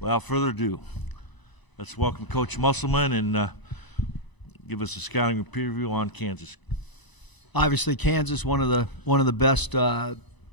Without further ado, let's welcome Coach Musselman and give us a scouting preview on Kansas. Obviously, Kansas, one of the best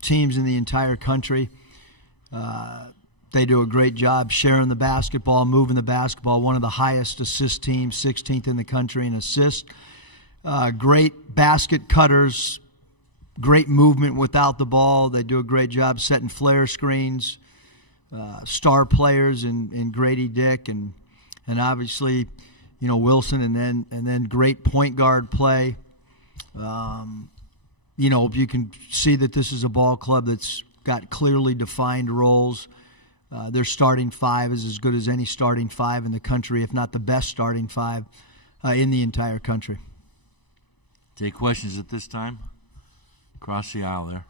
teams in the entire country. They do a great job sharing the basketball, moving the basketball. One of the highest assist teams, 16th in the country in assists. Great basket cutters, great movement without the ball. They do a great job setting flare screens. Star players in Grady Dick and obviously, Wilson, and then great point guard play. You can see that this is a ball club that's got clearly defined roles. Their starting five is as good as any starting five in the country, if not the best starting five in the entire country. Take questions at this time. Across the aisle there.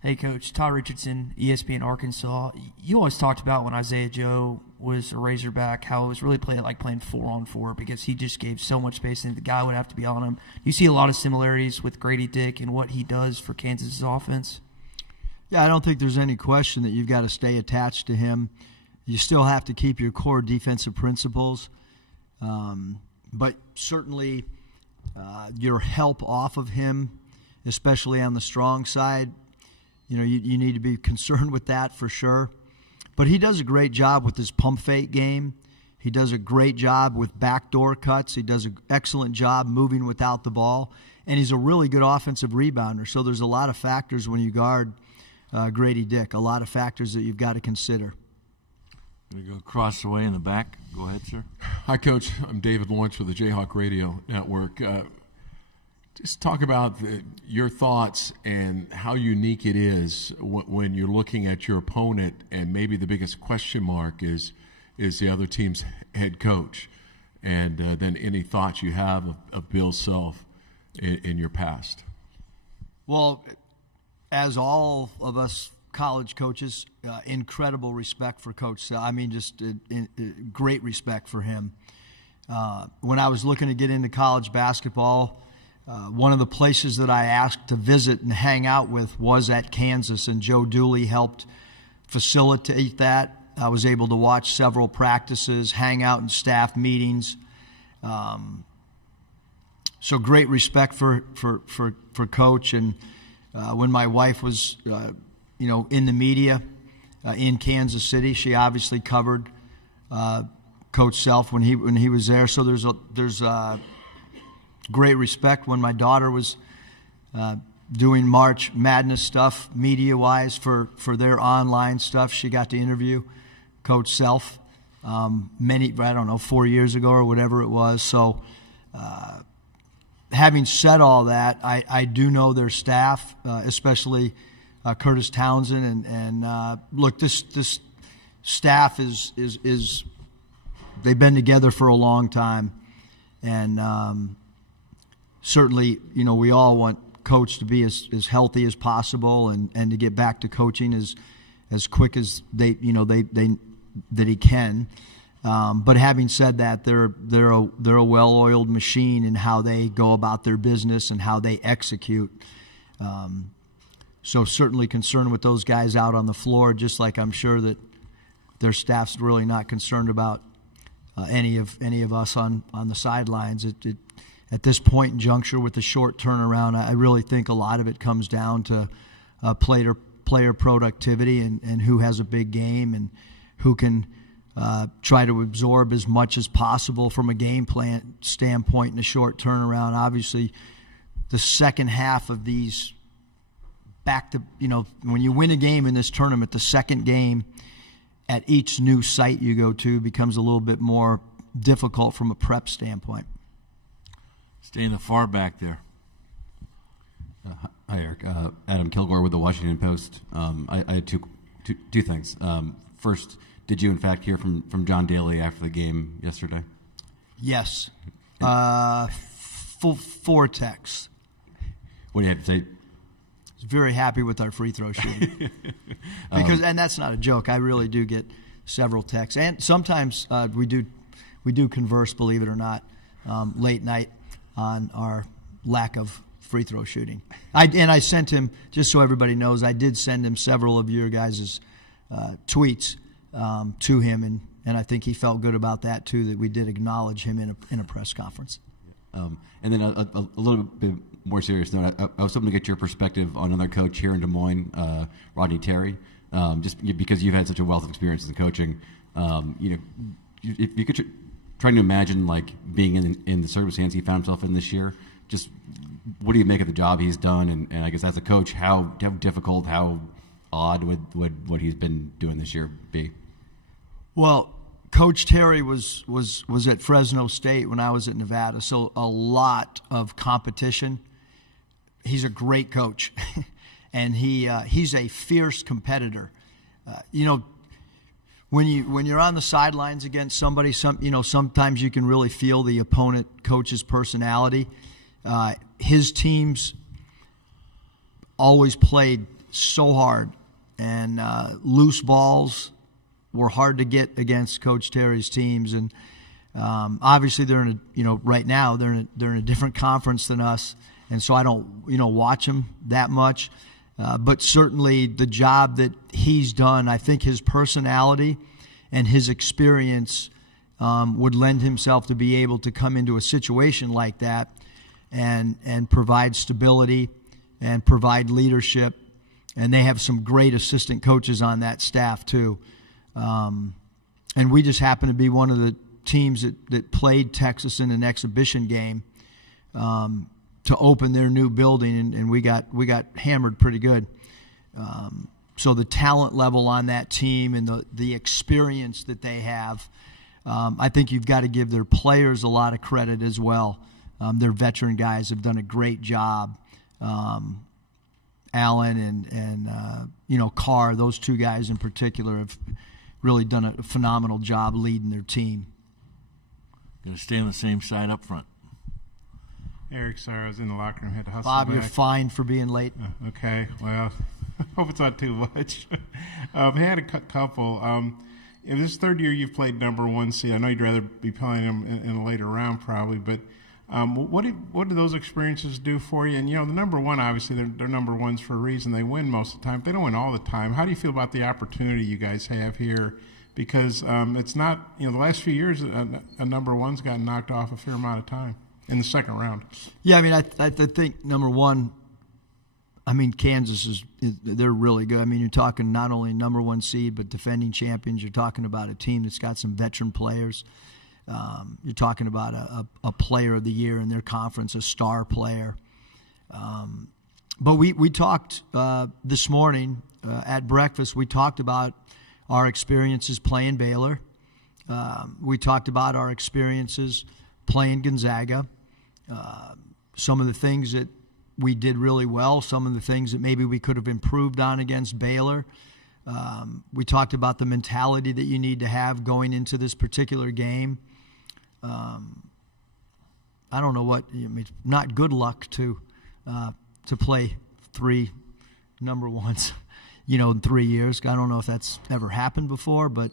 Hey, Coach. Todd Richardson, ESPN Arkansas. You always talked about when Isaiah Joe was a Razorback, how it was really playing 4-on-4 because he just gave so much space and the guy would have to be on him. You see a lot of similarities with Grady Dick and what he does for Kansas' offense? Yeah, I don't think there's any question that you've got to stay attached to him. You still have to keep your core defensive principles. But certainly your help off of him, especially on the strong side, you need to be concerned with that for sure. But he does a great job with his pump fake game. He does a great job with backdoor cuts. He does an excellent job moving without the ball. And he's a really good offensive rebounder. So there's a lot of factors when you guard Grady Dick, a lot of factors that you've got to consider. Going to go across the way in the back. Go ahead, sir. Hi, Coach. I'm David Lawrence for the Jayhawk Radio Network. Just talk about your thoughts and how unique it is when you're looking at your opponent, and maybe the biggest question mark is the other team's head coach. And then any thoughts you have of Bill Self in your past. Well, as all of us college coaches, incredible respect for Coach Self. I mean, just great respect for him. When I was looking to get into college basketball, one of the places that I asked to visit and hang out with was at Kansas, and Joe Dooley helped facilitate that. I was able to watch several practices, hang out in staff meetings. So great respect for Coach. And when my wife was, in the media in Kansas City, she obviously covered Coach Self when he was there. So there's great respect. When my daughter was doing March Madness stuff media-wise for their online stuff, she got to interview Coach Self 4 years ago or whatever it was. So having said all that, I do know their staff, especially Curtis Townsend. And look, this staff is they've been together for a long time. And certainly, we all want Coach to be as healthy as possible and to get back to coaching as quick as that he can. But having said that, they're a well-oiled machine in how they go about their business and how they execute. So certainly concerned with those guys out on the floor, just like I'm sure that their staff's really not concerned about any of us on the sidelines. At this point in juncture with the short turnaround, I really think a lot of it comes down to player productivity and who has a big game and who can try to absorb as much as possible from a game plan standpoint in a short turnaround. Obviously, the second half of these when you win a game in this tournament, the second game at each new site you go to becomes a little bit more difficult from a prep standpoint. Stay in the far back there. Hi, Eric. Adam Kilgore with the Washington Post. I had two things. First, did you in fact hear from John Daly after the game yesterday? Yes. Four texts. What do you have to say? Very happy with our free throw shooting. And that's not a joke. I really do get several texts, and sometimes we do converse, believe it or not, late night on our lack of free throw shooting. I sent him, just so everybody knows, I did send him several of your guys' tweets to him, and I think he felt good about that too, that we did acknowledge him in a press conference. And then a little bit more serious note, I was hoping to get your perspective on another coach here in Des Moines, Rodney Terry, just because you've had such a wealth of experience in coaching. If you could trying to imagine like being in the circumstance he found himself in this year, just what do you make of the job he's done? And I guess as a coach, how difficult, how odd would what he's been doing this year be? Well, Coach Terry was at Fresno State when I was at Nevada, so a lot of competition. He's a great coach, and he's a fierce competitor. When you're on the sidelines against somebody, sometimes you can really feel the opponent coach's personality. His teams always played so hard, and loose balls were hard to get against Coach Terry's teams. And obviously, they're right now they're in a different conference than us, and so I don't watch them that much. But certainly the job that he's done, I think his personality and his experience would lend himself to be able to come into a situation like that and provide stability and provide leadership. And they have some great assistant coaches on that staff too. And we just happen to be one of the teams that played Texas in an exhibition game to open their new building, and we got hammered pretty good. So the talent level on that team and the experience that they have, I think you've got to give their players a lot of credit as well. Their veteran guys have done a great job. Allen and Carr, those two guys in particular, have really done a phenomenal job leading their team. Going to stay on the same side up front. Eric, sorry, I was in the locker room. Had to hustle Bob, back. you're fine for being late. Okay, well, hope it's not too much. I had a couple. In this third year, you've played number one seed. I know you'd rather be playing them in a later round, probably, but what do those experiences do for you? And the number one, obviously, they're number ones for a reason. They win most of the time. They don't win all the time. How do you feel about the opportunity you guys have here? Because it's not, the last few years, a number one's gotten knocked off a fair amount of time in the second round. Yeah, I think number one, Kansas they're really good. You're talking not only number one seed, but defending champions. You're talking about a team that's got some veteran players. You're talking about a player of the year in their conference, a star player. But we talked this morning at breakfast. We talked about our experiences playing Baylor. We talked about our experiences playing Gonzaga. Some of the things that we did really well, some of the things that maybe we could have improved on against Baylor. We talked about the mentality that you need to have going into this particular game. I don't know what not good luck to play three number ones, in 3 years. I don't know if that's ever happened before, but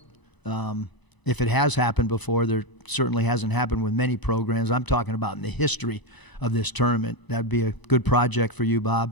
if it has happened before, there certainly hasn't happened with many programs. I'm talking about in the history of this tournament. That'd be a good project for you, Bob,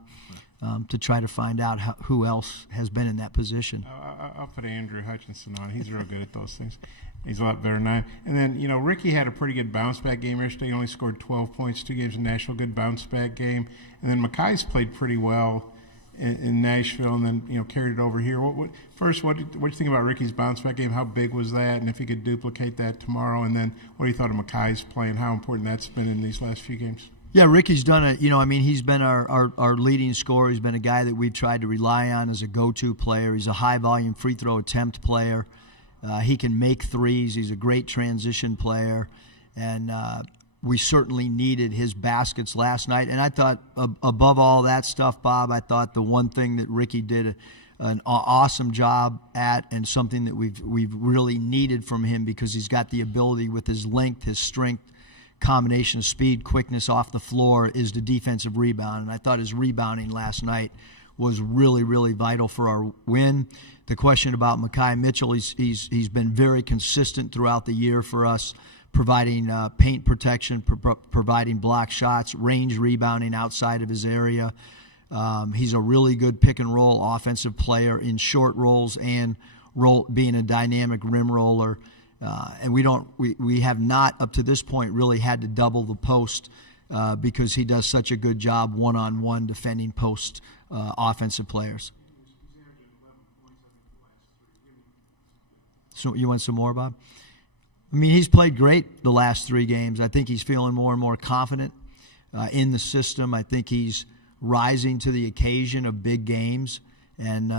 to try to find out who else has been in that position. I'll put Andrew Hutchinson on. He's real good at those things. He's a lot better than I am. And then, Ricky had a pretty good bounce-back game yesterday. He only scored 12 points, 2 games in Nashville, good bounce-back game. And then Makai's played pretty well in Nashville and then, carried it over here. What do you think about Ricky's bounce-back game? How big was that? And if he could duplicate that tomorrow? And then what do you thought of Makai's play and how important that's been in these last few games? Yeah, Ricky's done it. He's been our leading scorer. He's been a guy that we've tried to rely on as a go-to player. He's a high-volume free throw attempt player. He can make threes. He's a great transition player. And we certainly needed his baskets last night. And I thought, above all that stuff, Bob, I thought the one thing that Ricky did an awesome job at, and something that we've really needed from him, because he's got the ability with his length, his strength, combination of speed, quickness off the floor, is the defensive rebound. And I thought his rebounding last night was really, really vital for our win. The question about Makai Mitchell, he's been very consistent throughout the year for us, providing paint protection, providing block shots, range rebounding outside of his area. He's a really good pick and roll offensive player in short rolls and being a dynamic rim roller. And we have not up to this point really had to double the post because he does such a good job one-on-one defending post offensive players. So you want some more, Bob? I mean, he's played great the last 3 games. I think he's feeling more and more confident in the system. I think he's rising to the occasion of big games. And,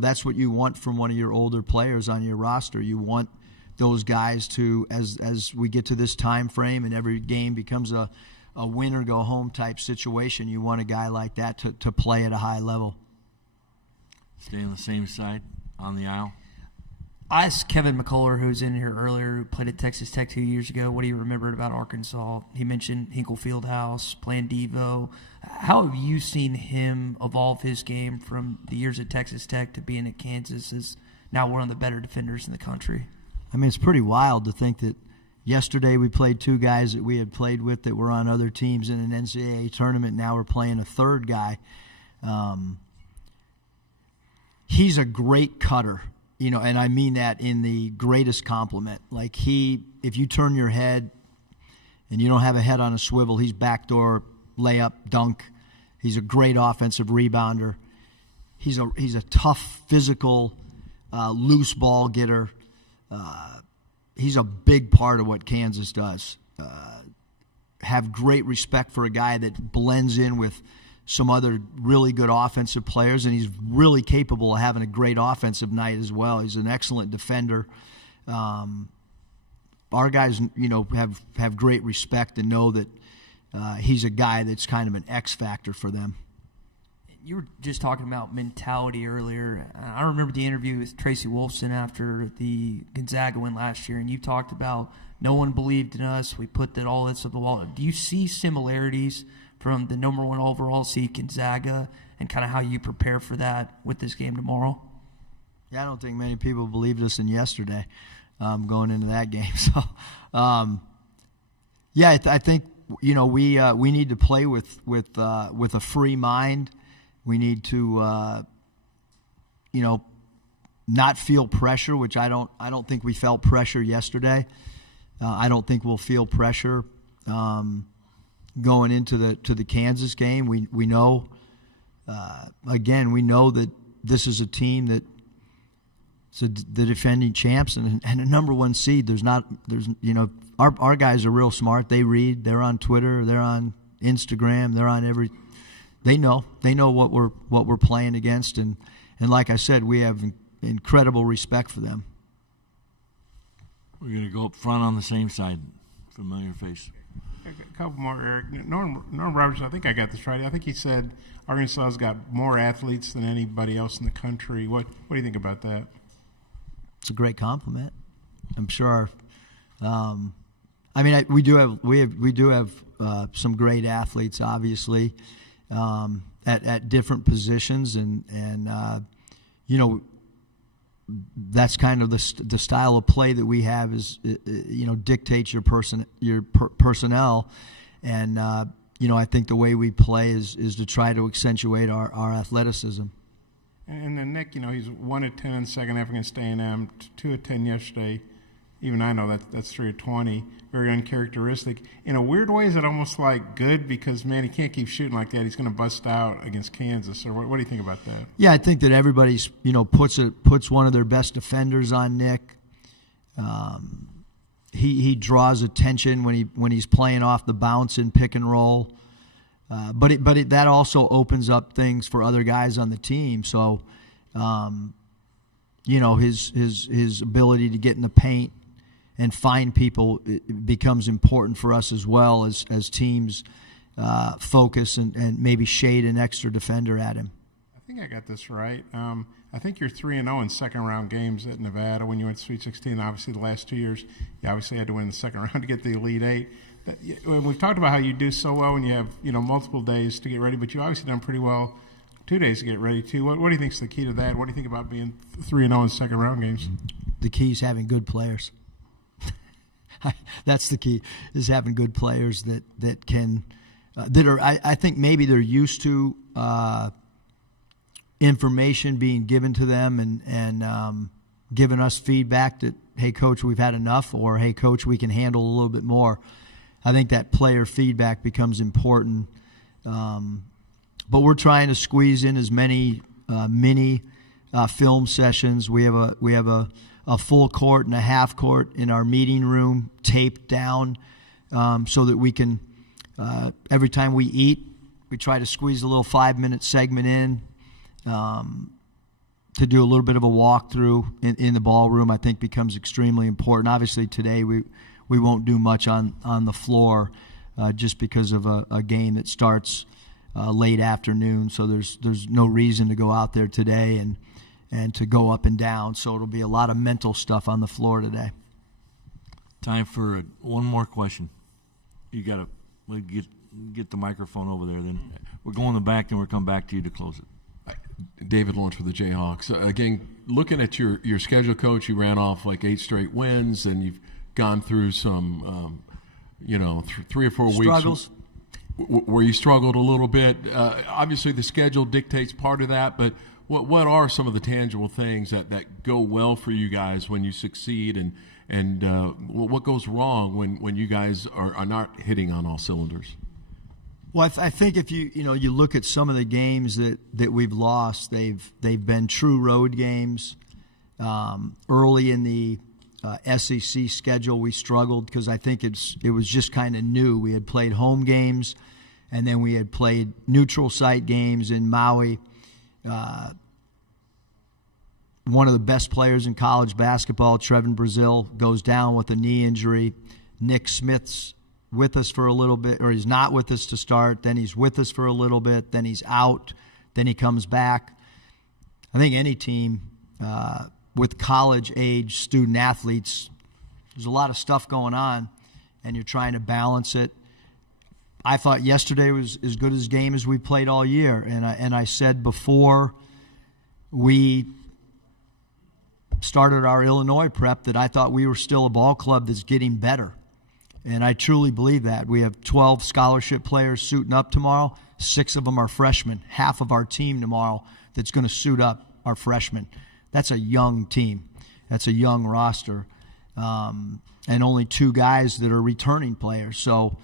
that's what you want from one of your older players on your roster. You want those guys to, as we get to this time frame and every game becomes a win or go home type situation, you want a guy like that to play at a high level. Stay on the same side on the aisle. I asked Kevin McCullough, who was in here earlier, who played at Texas Tech 2 years ago, what he remembered about Arkansas. He mentioned Hinkle Fieldhouse, playing Devo. How have you seen him evolve his game from the years at Texas Tech to being at Kansas as now one of the better defenders in the country? I mean, it's pretty wild to think that yesterday we played 2 guys that we had played with that were on other teams in an NCAA tournament. Now we're playing a 3rd guy. He's a great cutter. And I mean that in the greatest compliment. Like if you turn your head and you don't have a head on a swivel, he's backdoor, layup, dunk. He's a great offensive rebounder. He's a tough, physical, loose ball getter. He's a big part of what Kansas does. Have great respect for a guy that blends in with some other really good offensive players, and he's really capable of having a great offensive night as well. He's an excellent defender. Our guys, have great respect and know that he's a guy that's kind of an X factor for them. You were just talking about mentality earlier. I remember the interview with Tracy Wolfson after the Gonzaga win last year, and you talked about no one believed in us. We put all this on the wall. Do you see similarities from the number 1 overall seed Gonzaga and kind of how you prepare for that with this game tomorrow? Yeah, I don't think many people believed us in yesterday going into that game. So, I think we need to play with a free mind. We need to not feel pressure, which I don't think we felt pressure yesterday. I don't think we'll feel pressure going into the Kansas game. We know we know that this is a team that the defending champs and a number 1 seed. Our guys are real smart. They read. They're on Twitter. They're on Instagram. They're on They know what we're playing against, and like I said, we have incredible respect for them. We're going to go up front on the same side. Familiar face. A couple more, Eric. Norm Robertson, I think I got this right. I think he said Arkansas's got more athletes than anybody else in the country. What do you think about that? It's a great compliment. I'm sure. We do have some great athletes, obviously, at different positions, and that's kind of the style of play that we have is dictates your personnel, and I think the way we play is to try to accentuate our athleticism. And then Nick, he's 1 of 10 in the second half against A&M, 2 of 10 yesterday. Even I know that's 3 of 20. Very uncharacteristic. In a weird way, is it almost like good because, man, he can't keep shooting like that. He's going to bust out against Kansas. Or what do you think about that? Yeah, I think that everybody's puts one of their best defenders on Nick. He draws attention when he's playing off the bounce and pick and roll. But that also opens up things for other guys on the team. So, his ability to get in the paint and find people, it becomes important for us as well as teams focus and maybe shade an extra defender at him. I think I got this right. I think you're 3-0 in second-round games at Nevada when you went to Sweet 16. Obviously, the last 2 years, you obviously had to win the second round to get the Elite Eight. We've talked about how you do so well when you have multiple days to get ready, but you've obviously done pretty well 2 days to get ready too. What do you think is the key to that? What do you think about being 3-0 in second-round games? The key is having good players. That's the key, is having good players that can that are. I think maybe they're used to information being given to them and giving us feedback that, hey, coach, we've had enough, or hey, coach, we can handle a little bit more. I think that player feedback becomes important. But we're trying to squeeze in as many mini film sessions. We have a full court and a half court in our meeting room taped down, so that we can every time we eat, we try to squeeze a little 5-minute segment in to do a little bit of a walkthrough in the ballroom. I think becomes extremely important. Obviously today we won't do much on the floor just because of a game that starts late afternoon. So there's no reason to go out there today and to go up and down. So it'll be a lot of mental stuff on the floor today. Time for one more question. You got to get the microphone over there. Then we're going in the back, and we'll come back to you to close it. David Lawrence for the Jayhawks. Again, looking at your schedule, Coach, you ran off like 8 straight wins, and you've gone through some, 3 or 4 Struggles. weeks where you struggled a little bit. Obviously, the schedule dictates part of that, but what are some of the tangible things that go well for you guys when you succeed, and what goes wrong when you guys are not hitting on all cylinders? Well, I think if you look at some of the games that we've lost, they've been true road games. Early in the SEC schedule, we struggled because I think it was just kind of new. We had played home games, and then we had played neutral site games in Maui. One of the best players in college basketball, Trevin Brazil, goes down with a knee injury. Nick Smith's with us for a little bit, or he's not with us to start. Then he's with us for a little bit. Then he's out. Then he comes back. I think any team with college-age student athletes, there's a lot of stuff going on, and you're trying to balance it. I thought yesterday was as good a game as we played all year, and I said before we started our Illinois prep that I thought we were still a ball club that's getting better. And I truly believe that. We have 12 scholarship players suiting up tomorrow. 6 of them are freshmen. Half of our team tomorrow that's going to suit up are freshmen. That's a young team. That's a young roster. And only 2 guys that are returning players. So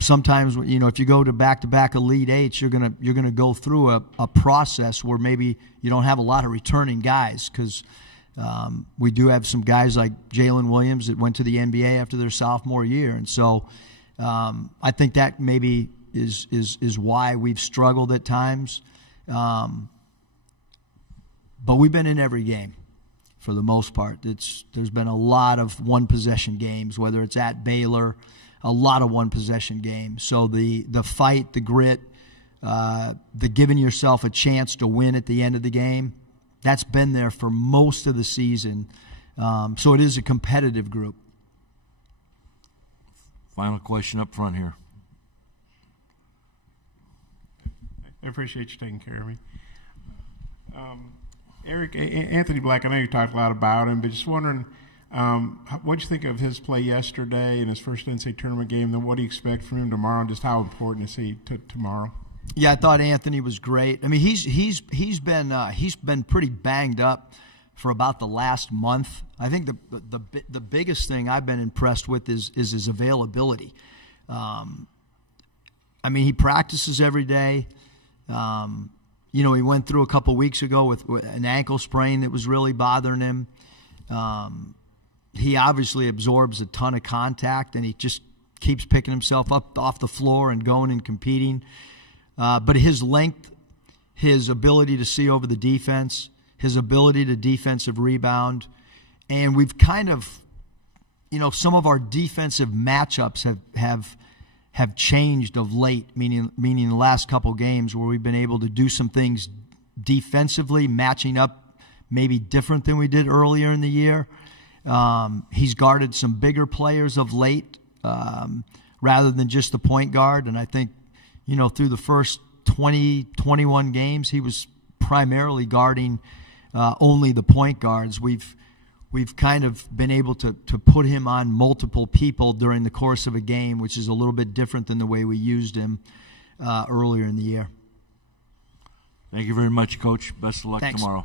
sometimes, if you go to back-to-back Elite Eights, you're gonna go through a process where maybe you don't have a lot of returning guys because we do have some guys like Jalen Williams that went to the NBA after their sophomore year. And so I think that maybe is why we've struggled at times. But we've been in every game for the most part. There's been a lot of one-possession games, whether it's at Baylor, a lot of one-possession games. So the fight, the grit, the giving yourself a chance to win at the end of the game, that's been there for most of the season. So it is a competitive group. Final question up front here. I appreciate you taking care of me. Eric, Anthony Black, I know you talked a lot about him, but just wondering, what do you think of his play yesterday in his first NCAA tournament game? Then what do you expect from him tomorrow, and just how important is he tomorrow? Yeah, I thought Anthony was great. I mean, he's been pretty banged up for about the last month. I think the biggest thing I've been impressed with is his availability. I mean, he practices every day. He went through a couple weeks ago with an ankle sprain that was really bothering him. He obviously absorbs a ton of contact, and he just keeps picking himself up off the floor and going and competing. But his length, his ability to see over the defense, his ability to defensive rebound, and we've kind of, some of our defensive matchups have changed of late, meaning the last couple games where we've been able to do some things defensively, matching up maybe different than we did earlier in the year. He's guarded some bigger players of late rather than just the point guard, and I think, through the first 21 games, he was primarily guarding only the point guards. We've we've kind of been able to put him on multiple people during the course of a game, which is a little bit different than the way we used him earlier in the year. Thank you very much, Coach. Best of luck Thanks. tomorrow.